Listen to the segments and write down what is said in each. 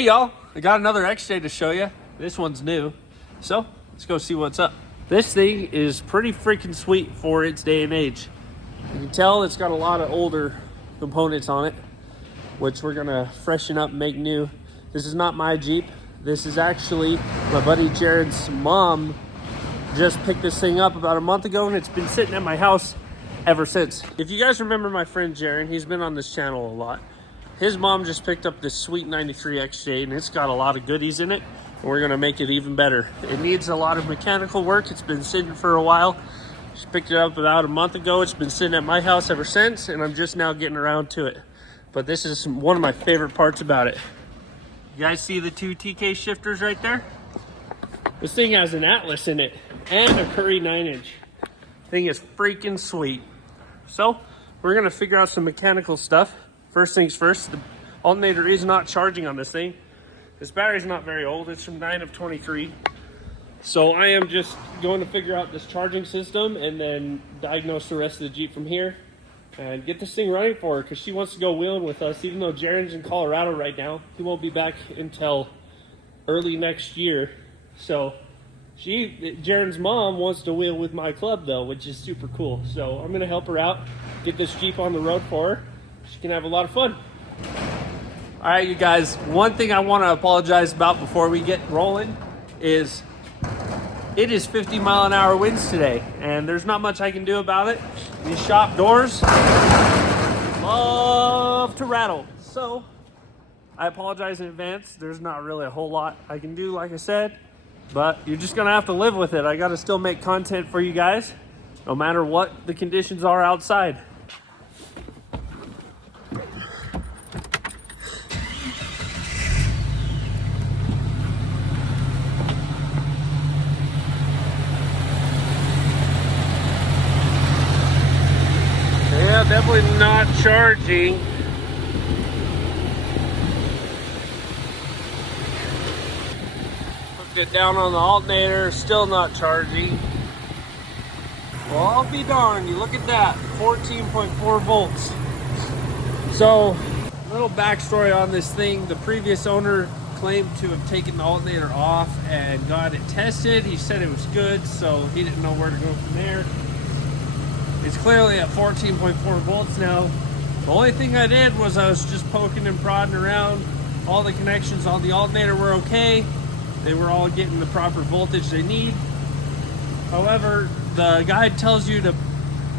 Hey y'all, I got another XJ to show you. This one's new, so let's go see what's up. This thing is pretty freaking sweet for its day and age. You can tell it's got a lot of older components on it, which we're gonna freshen up and make new. This is not my Jeep. This is actually my buddy Jared's mom. Just picked this thing up about a month ago, and it's been sitting at my house ever since. If you guys remember my friend Jared, he's been on this channel a lot. His mom just picked up this sweet 93 XJ, and it's got a lot of goodies in it, and we're gonna make it even better. It needs a lot of mechanical work. It's been sitting for a while. She picked it up about a month ago. It's been sitting at my house ever since, and I'm just now getting around to it. But this is one of my favorite parts about it. You guys see the two TK shifters right there? This thing has an Atlas in it and a Curry 9-inch. Thing is freaking sweet. So we're gonna figure out some mechanical stuff. First things first, the alternator is not charging on this thing. This battery's not very old. It's from 9 of 23. So I am just going to figure out this charging system and then diagnose the rest of the Jeep from here and get this thing running for her, because she wants to go wheeling with us. Even though Jaren's in Colorado right now, he won't be back until early next year. So Jaren's mom wants to wheel with my club though, which is super cool. So I'm gonna help her out, get this Jeep on the road for her. She can have a lot of fun. All right, you guys, one thing I want to apologize about before we get rolling is it is 50-mile-an-hour winds today, and there's not much I can do about it. These shop doors love to rattle. So I apologize in advance. There's not really a whole lot I can do, like I said, but you're just gonna have to live with it. I gotta still make content for you guys, no matter what the conditions are outside. Yeah, definitely not charging. Hooked it down on the alternator, still not charging. Well, I'll be darned, you look at that, 14.4 volts. So, little backstory on this thing. The previous owner claimed to have taken the alternator off and got it tested. He said it was good, so he didn't know where to go from there. It's clearly at 14.4 volts now. The only thing I did was I was just poking and prodding around. All the connections on the alternator were okay. They were all getting the proper voltage they need. However, the guide tells you to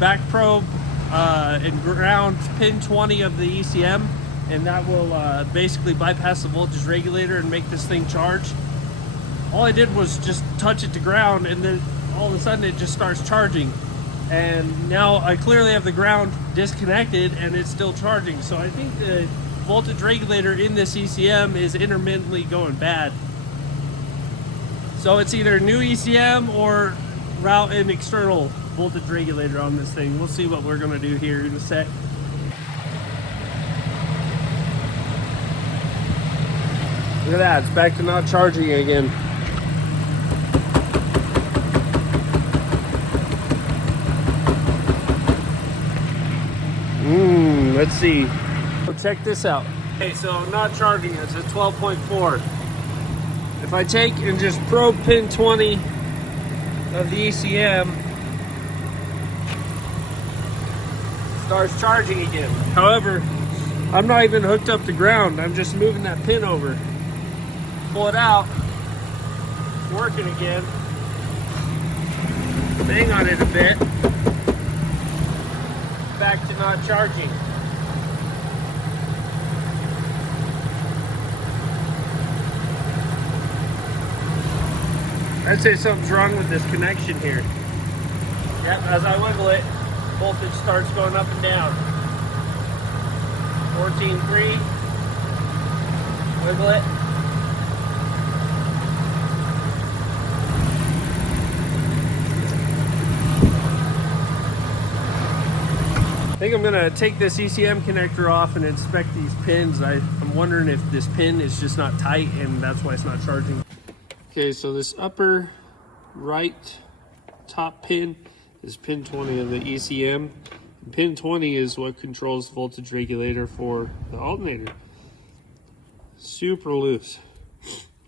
back probe and ground pin 20 of the ECM, and that will basically bypass the voltage regulator and make this thing charge. All I did was just touch it to ground, and then all of a sudden it just starts charging. And now I clearly have the ground disconnected and it's still charging. So I think the voltage regulator in this ECM is intermittently going bad. So it's either a new ECM or route an external voltage regulator on this thing. We'll see what we're gonna do here in a sec. Look at that, it's back to not charging again. Let's see. So check this out. Okay, so not charging, it's at 12.4. If I take and just probe pin 20 of the ECM, it starts charging again. However, I'm not even hooked up to ground. I'm just moving that pin over. Pull it out, working again. Bang on it a bit. Back to not charging. I'd say something's wrong with this connection here. Yep, as I wiggle it, voltage starts going up and down. 14.3. Wiggle it. I think I'm gonna take this ECM connector off and inspect these pins. I'm wondering if this pin is just not tight and that's why it's not charging. Okay, so this upper right top pin is pin 20 of the ECM. Pin 20 is what controls the voltage regulator for the alternator. super loose.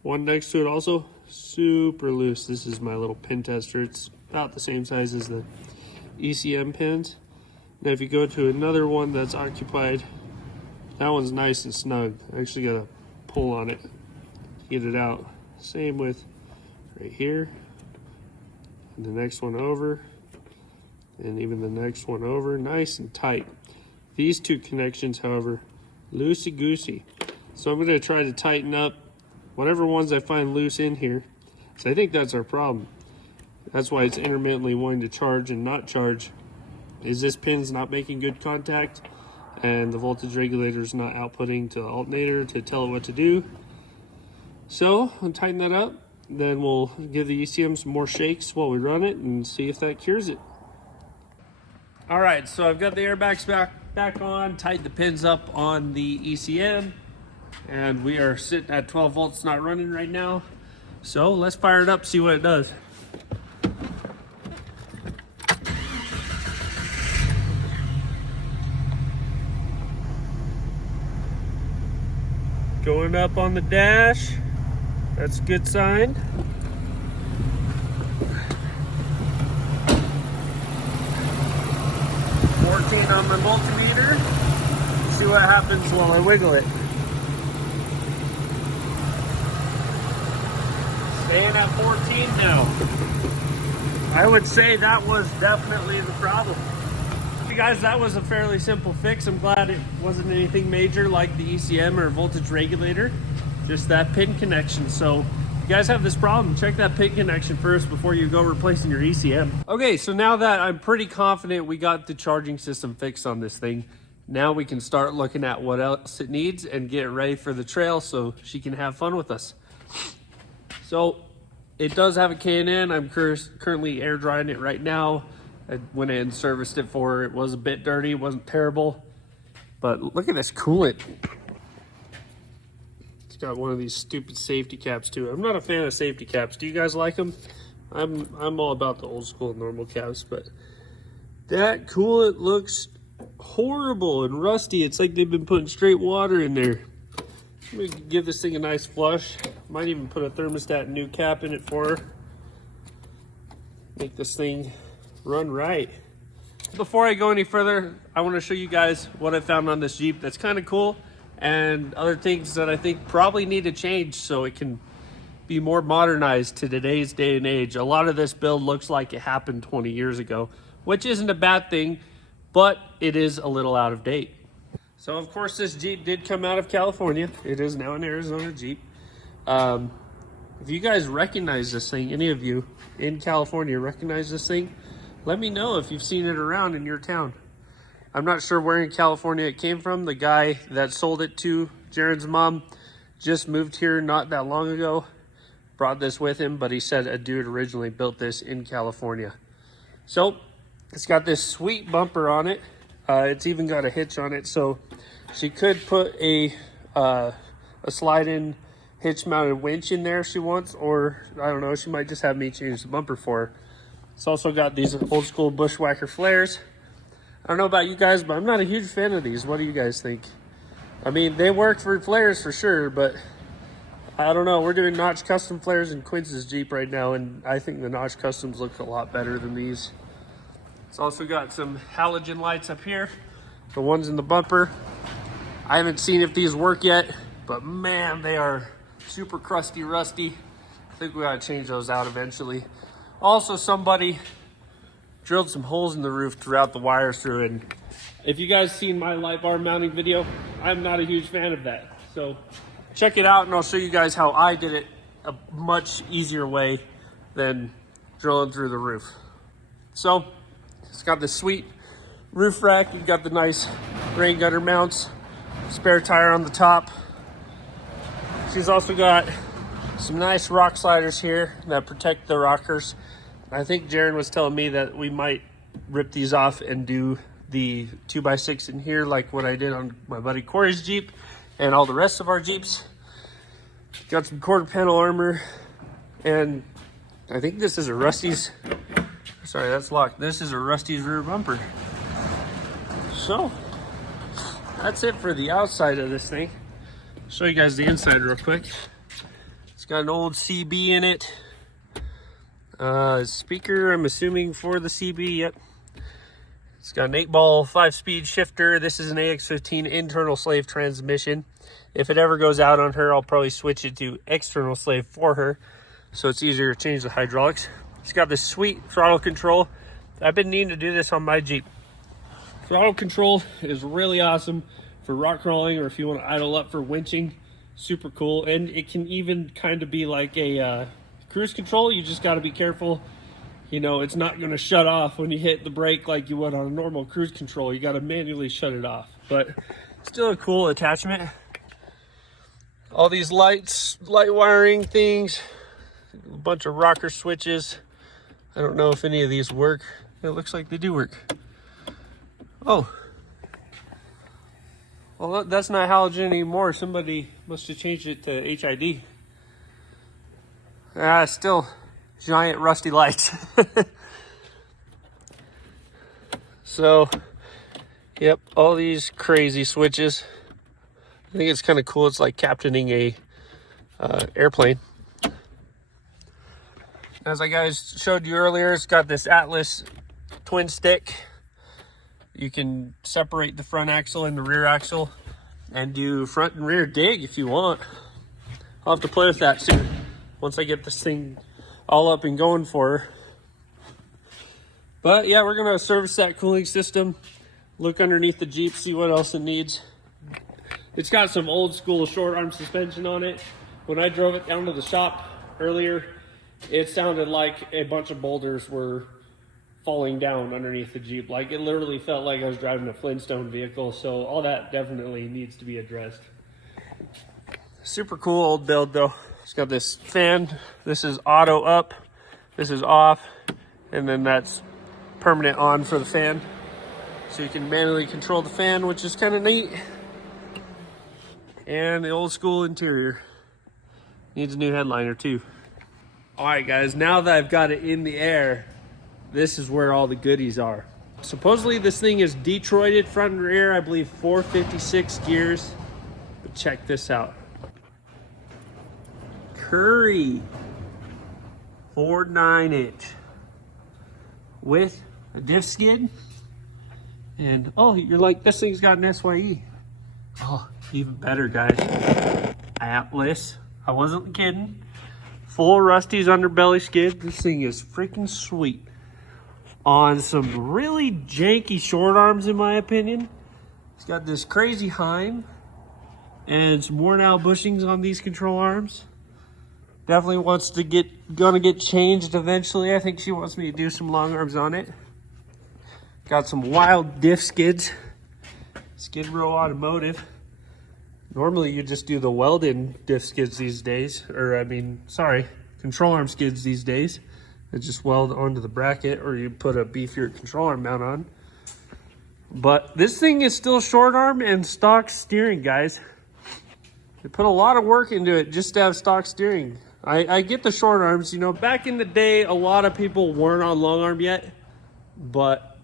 One next to it also super loose. This is my little pin tester. It's about the same size as the ECM pins. Now if you go to another one that's occupied, that one's nice and snug. I actually got to pull on it to get it out. Same with right here, and the next one over, and even the next one over, nice and tight. These two connections, however, loosey-goosey. So I'm going to try to tighten up whatever ones I find loose in here. So I think that's our problem. That's why it's intermittently wanting to charge and not charge. Is this pin's not making good contact, and the voltage regulator is not outputting to the alternator to tell it what to do. So I'll tighten that up, then we'll give the ECM some more shakes while we run it and see if that cures it. All right, so I've got the airbags back on, tightened the pins up on the ECM, and we are sitting at 12 volts, not running right now. So let's fire it up, see what it does. Going up on the dash, that's a good sign. On the multimeter, see what happens while I wiggle it. Staying at 14 now. I would say that was definitely the problem. You guys, that was a fairly simple fix. I'm glad it wasn't anything major like the ECM or voltage regulator, just that pin connection. So if you guys have this problem, check that pin connection first before you go replacing your ECM. Okay, so now that I'm pretty confident we got the charging system fixed on this thing, now we can start looking at what else it needs and get it ready for the trail so she can have fun with us. So it does have a K&N. I'm currently air drying it right now. I went in and serviced it for her. It was a bit dirty, it wasn't terrible, but look at this coolant. Got one of these stupid safety caps too. I'm not a fan of safety caps. Do you guys like them? I'm all about the old school normal caps, but that coolant looks horrible and rusty. It's like they've been putting straight water in there. I'm gonna give this thing a nice flush. Might even put a thermostat new cap in it for her. Make this thing run right. Before I go any further, I want to show you guys what I found on this Jeep that's kind of cool, and other things that I think probably need to change so it can be more modernized to today's day and age. A lot of this build looks like it happened 20 years ago, which isn't a bad thing, but it is a little out of date. So of course this Jeep did come out of California. It is now an Arizona Jeep. If you guys recognize this thing, any of you in California recognize this thing, let me know if you've seen it around in your town. I'm not sure where in California it came from. The guy that sold it to Jaren's mom just moved here not that long ago, brought this with him, but he said a dude originally built this in California. So it's got this sweet bumper on it. It's even got a hitch on it, so she could put a slide-in hitch-mounted winch in there if she wants, or I don't know, she might just have me change the bumper for her. It's also got these old school Bushwhacker flares. I don't know about you guys, but I'm not a huge fan of these. What do you guys think? I mean, they work for flares for sure, but I don't know. We're doing notch custom flares in Quince's Jeep right now, and I think the notch customs look a lot better than these. It's also got some halogen lights up here, the ones in the bumper. I haven't seen if these work yet, but man, they are super crusty, rusty. I think we gotta change those out eventually. Also, somebody drilled some holes in the roof to route the wires through, and if you guys seen my light bar mounting video, I'm not a huge fan of that. So check it out and I'll show you guys how I did it a much easier way than drilling through the roof. So it's got this sweet roof rack. You've got the nice rain gutter mounts, spare tire on the top. She's also got some nice rock sliders here that protect the rockers. I think Jaren was telling me that we might rip these off and do the 2x6 in here like what I did on my buddy Corey's Jeep and all the rest of our Jeeps. Got some quarter panel armor, and I think this is a Rusty's, sorry, that's locked. This is a Rusty's rear bumper. So that's it for the outside of this thing. Show you guys the inside real quick. It's got an old CB in it. Speaker, I'm assuming for the CB, yep. It's got an 8-ball 5-speed shifter. This is an AX15 internal slave transmission. If it ever goes out on her, I'll probably switch it to external slave for her, so it's easier to change the hydraulics. It's got this sweet throttle control. I've been needing to do this on my Jeep. Throttle control is really awesome for rock crawling, or if you want to idle up for winching. Super cool. And it can even kind of be like a cruise control. You just got to be careful. You know, it's not going to shut off when you hit the brake like you would on a normal cruise control. You got to manually shut it off. But still a cool attachment. All these lights, light wiring things, a bunch of rocker switches. I don't know if any of these work. It looks like they do work. Oh. Well, that's not halogen anymore. Somebody must have changed it to HID. Still giant rusty lights. So, yep, all these crazy switches. I think it's kind of cool. It's like captaining a airplane. As I guys showed you earlier, it's got this Atlas twin stick. You can separate the front axle and the rear axle and do front and rear dig if you want. I'll have to play with that soon once I get this thing all up and going for her. But yeah, we're gonna service that cooling system, look underneath the Jeep, see what else it needs. It's got some old school short arm suspension on it. When I drove it down to the shop earlier, it sounded like a bunch of boulders were falling down underneath the Jeep. Like, it literally felt like I was driving a Flintstone vehicle. So all that definitely needs to be addressed. Super cool old build though. It's got this fan. This is auto up, this is off, and then that's permanent on for the fan. So you can manually control the fan, which is kind of neat. And the old school interior. Needs a new headliner too. All right guys, now that I've got it in the air, this is where all the goodies are. Supposedly this thing is Detroited front and rear, I believe 456 gears. But check this out. Curry 4.9-inch with a diff skid. And oh, you're like, this thing's got an SYE. Oh, even better guys. Atlas, I wasn't kidding. Full Rusty's underbelly skid. This thing is freaking sweet. On some really janky short arms, in my opinion. It's got this crazy Heim and some worn out bushings on these control arms. Definitely wants to gonna get changed eventually. I think she wants me to do some long arms on it. Got some wild diff skids. Skid Row Automotive. Normally you just do the Weldon diff skids these days, control arm skids these days. They just weld onto the bracket, or you put a beefier control arm mount on. But this thing is still short arm and stock steering, guys. They put a lot of work into it just to have stock steering. I get the short arms, you know, back in the day, a lot of people weren't on long arm yet, but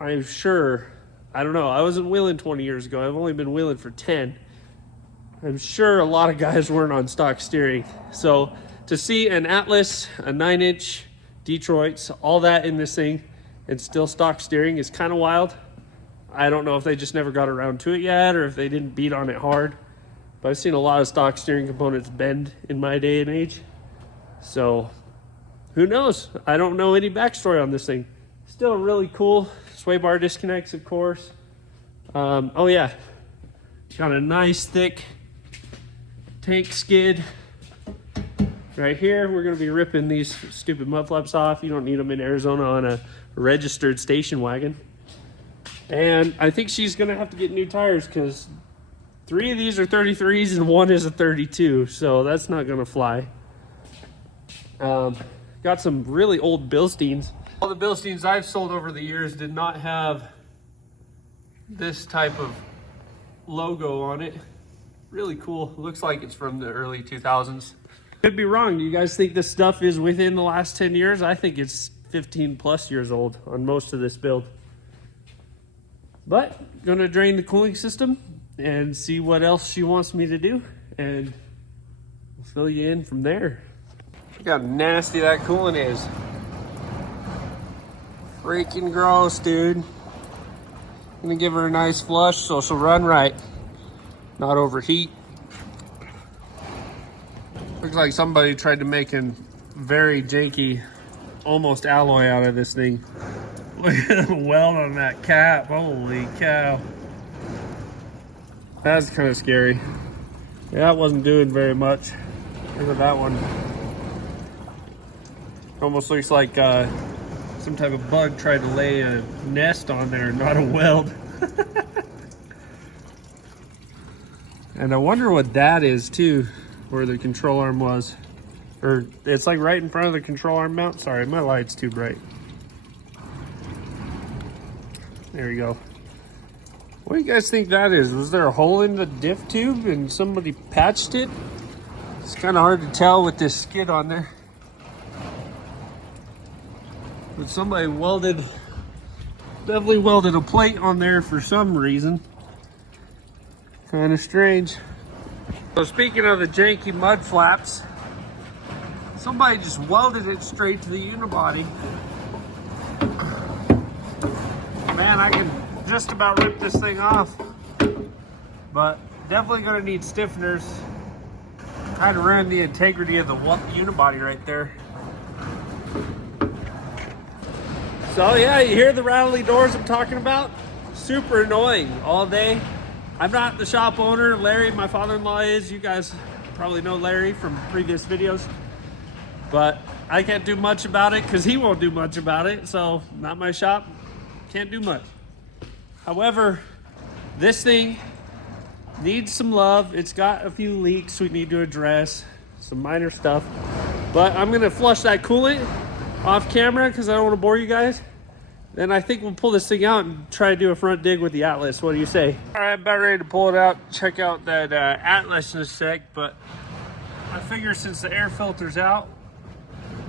I'm sure, I don't know, I wasn't wheeling 20 years ago. I've only been wheeling for 10. I'm sure a lot of guys weren't on stock steering. So to see an Atlas, a 9-inch, Detroits, all that in this thing, and still stock steering is kind of wild. I don't know if they just never got around to it yet, or if they didn't beat on it hard. But I've seen a lot of stock steering components bend in my day and age. So who knows? I don't know any backstory on this thing. Still really cool. Sway bar disconnects, of course. Oh yeah, got a nice thick tank skid right here. We're gonna be ripping these stupid mud flaps off. You don't need them in Arizona on a registered station wagon. And I think she's gonna have to get new tires because 3 of these are 33s and 1 is a 32, so that's not gonna fly. Got some really old Bilsteins. All the Bilsteins I've sold over the years did not have this type of logo on it. Really cool. Looks like it's from the early 2000s. Could be wrong. Do you guys think this stuff is within the last 10 years? I think it's 15 plus years old on most of this build. But gonna drain the cooling system and see what else she wants me to do. and we'll fill you in from there. Look how nasty that coolant is. Freaking gross, dude. Gonna give her a nice flush so she'll run right, not overheat. Looks like somebody tried to make a very janky, almost alloy out of this thing. Look at the weld on that cap, holy cow. That's kind of scary. Yeah, that wasn't doing very much. Look at that one. Almost looks like some type of bug tried to lay a nest on there, not a weld. And I wonder what that is too, where the control arm was. Or it's like right in front of the control arm mount. Sorry, my light's too bright. There you go. What do you guys think that is? Was there a hole in the diff tube and somebody patched it? It's kind of hard to tell with this skid on there. But somebody definitely welded a plate on there for some reason. Kind of strange. So speaking of the janky mud flaps, somebody just welded it straight to the unibody. Man, I can just about rip this thing off, but definitely gonna need stiffeners. Kind of ruined the integrity of the unibody right there. So yeah, you hear the rattly doors I'm talking about? Super annoying all day. I'm not the shop owner. Larry, my father-in-law, is. You guys probably know Larry from previous videos. But I can't do much about it because he won't do much about it. So not my shop, can't do much. However, this thing needs some love. It's got a few leaks we need to address, some minor stuff. But I'm gonna flush that coolant off camera because I don't want to bore you guys. Then I think we'll pull this thing out and try to do a front dig with the Atlas. What do you say? All right, about ready to pull it out, check out that Atlas in a sec, but I figure since the air filter's out,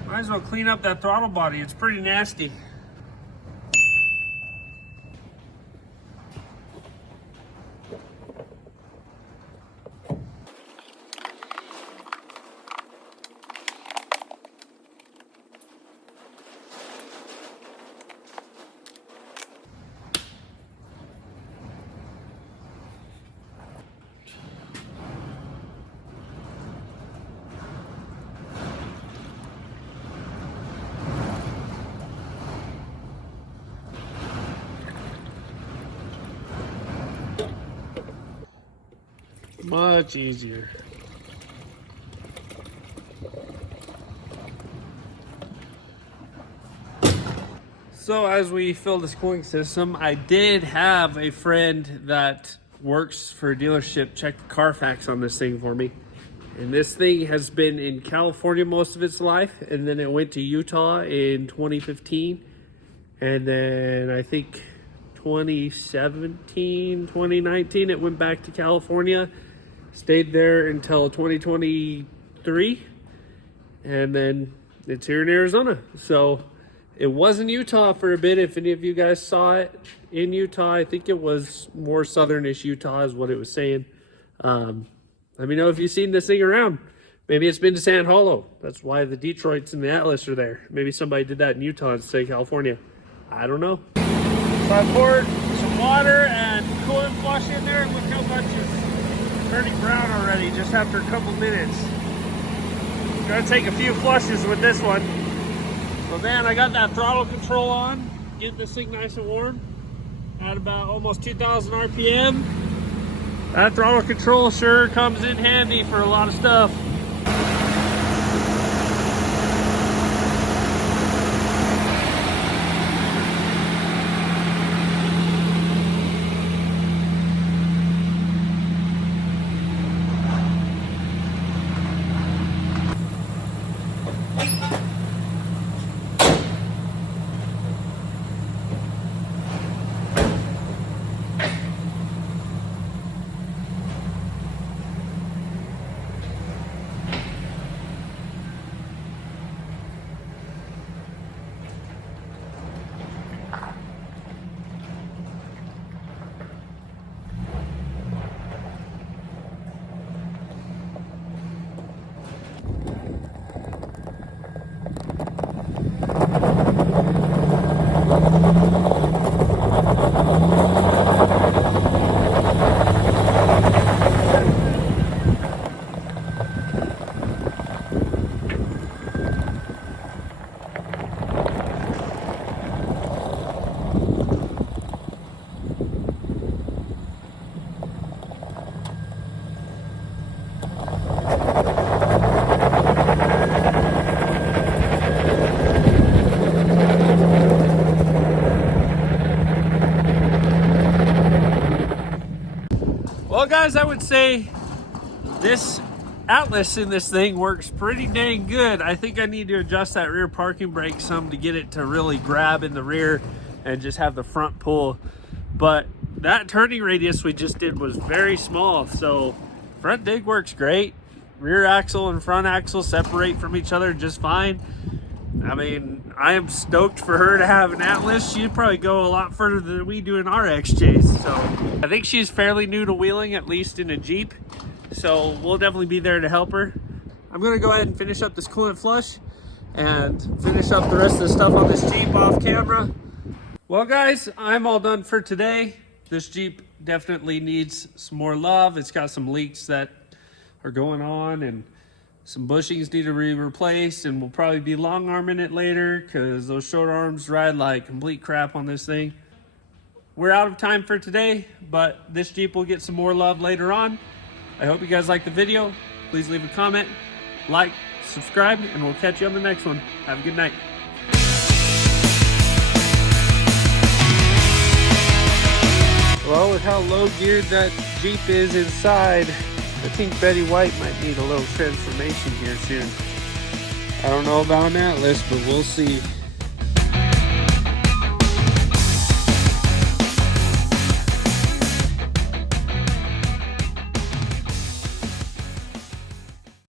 might as well clean up that throttle body. It's pretty nasty. Much easier. So as we fill this cooling system, I did have a friend that works for a dealership check the Carfax on this thing for me. And this thing has been in California most of its life, and then it went to Utah in 2015. And then I think 2017, 2019, it went back to California. Stayed there until 2023, and then it's here in Arizona. So it was in Utah for a bit. If any of you guys saw it in Utah, I think it was more southernish Utah is what it was saying. Let me know if you've seen this thing around. Maybe it's been to Sand Hollow. That's why the Detroits and the Atlas are there. Maybe somebody did that in Utah instead of California. I don't know. So I poured some water and coolant flush in there, and look how much is turning brown already just after a couple minutes. Gonna take a few flushes with this one. But man, I got that throttle control on, getting this thing nice and warm at about almost 2,000 RPM. That throttle control sure comes in handy for a lot of stuff. guys, I would say this Atlas in this thing works pretty dang good. I think I need to adjust that rear parking brake some to get it to really grab in the rear and just have the front pull. But that turning radius we just did was very small, so front dig works great. Rear axle and front axle separate from each other just fine. I mean, I am stoked for her to have an Atlas. She'd probably go a lot further than we do in our XJs. So I think she's fairly new to wheeling, at least in a Jeep. So we'll definitely be there to help her. I'm gonna go ahead and finish up this coolant flush and finish up the rest of the stuff on this Jeep off camera. Well guys, I'm all done for today. This Jeep definitely needs some more love. It's got some leaks that are going on and some bushings need to be replaced, and we'll probably be long arming it later because those short arms ride like complete crap on this thing. We're out of time for today, but this Jeep will get some more love later on. I hope you guys liked the video. Please leave a comment, like, subscribe, and we'll catch you on the next one. Have a good night. Well, with how low geared that Jeep is inside, I think Betty White might need a little transformation here soon. I don't know about an Atlas, but we'll see.